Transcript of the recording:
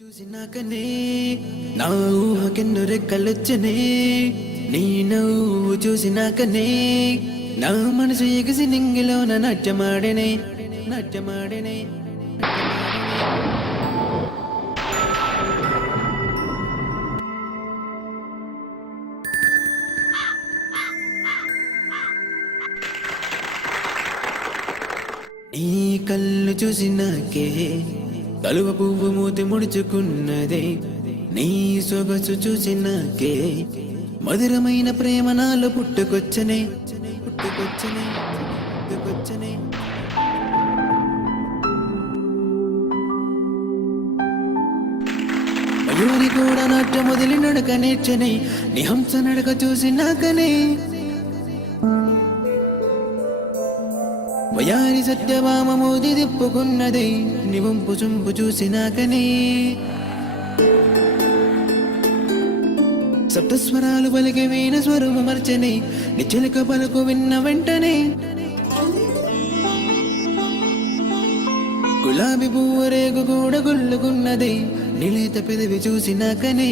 చూసినాకనే నా ఊహకెన్ను రెక్కలొచ్చనే నీ నవ్వు చూసినాకనే నా మనసు ఎగిసి నింగిలోన నాట్యమాడనే నాట్యమాడనే నీ కళ్ళు చూసినాకే కలువ పువ్వు మూతి ముడుచుకున్నదే నీ సొగసు చూసినాకే మధురమైన ప్రేమ నాలో పుట్టుకొచ్చనే పుట్టుకొచ్చనే పుట్టుకొచ్చనే మయూరి కూడా నాట్య మొదలి నడక నేర్చనే నీ హంస నడక చూసినాకనే వయారి సత్యభామ మోది తిప్పుకున్నదే నివంపు చంపు చూసినాకనే సప్తస్వరాలు పలికి వీణ స్వరూపమర్చనే నిచ్చలిక పలుకు విన్న వెంటనే గులాబీ పువ్వు రేగు కూడా గుల్లుకున్నదే నిలేత పెదవి చూసినాకనే